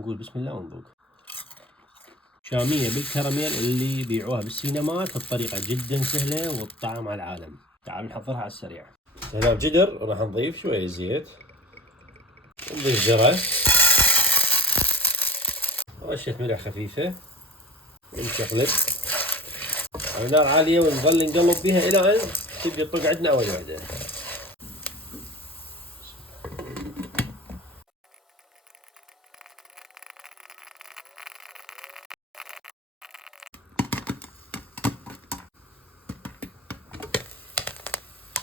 نقول بسم الله ونذوق. شامية بالكراميل اللي يبيعوها بالسينمات بطريقة جدا سهلة والطعم على العالم. تعالوا نحضرها على السريع. هنا بجدر راح نضيف شوية زيت، نضيف جرس، رشة ملح خفيفة، ونشغل على نار عالية ونظل نقلب بها إلى أن تبي تطق عندنا أول وحدة.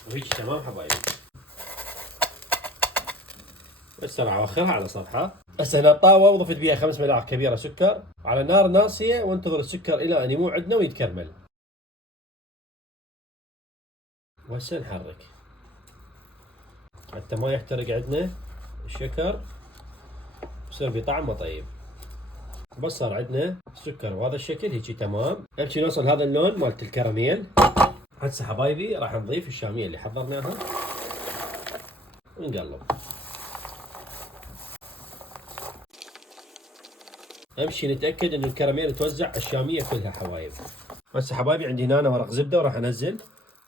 وهيك تمام حبايبي. هسه راح اوخرها على صفحة. هسه هنا الطاوة وضفت بيها 5 ملاعق كبيرة سكر على نار ناصية، وانتظر السكر إلى أن يموع عندنا ويتكرمل. وهسه نحرك حتى ما يحترق عندنا الشكر ويصير بطعم طيب. بس صار عندنا السكر بهذا الشكل هيجي تمام. نبشي نوصل هذا اللون مالت الكراميل. هسه حبايبي راح نضيف الشامية اللي حضرناها ونقلب. امشي نتاكد ان الكراميل توزع على الشاميه كلها حبايب. هسه حبايبي عندي هنا ورق زبده وراح انزل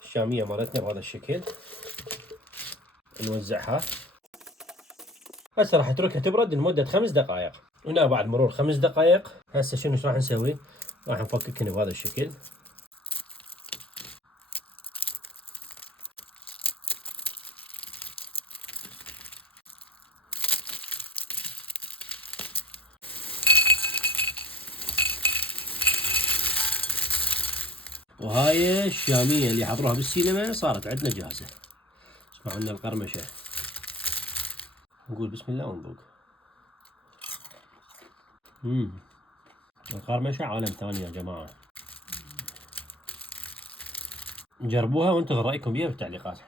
الشاميه مالتنا بهذا الشكل، نوزعها. هسه راح اتركها تبرد لمده 5 دقائق. هنا بعد مرور 5 دقائق هسه شنو راح نسوي؟ راح نفككن بهذا الشكل. وهاي الشاميه اللي حضروها بالسينما صارت عندنا جاهزه. اسمعوا لنا القرمشه. نقول بسم الله ونذوق. القرمشه عالم ثاني يا جماعه. جربوها وانتظر رايكم بيها بالتعليقات.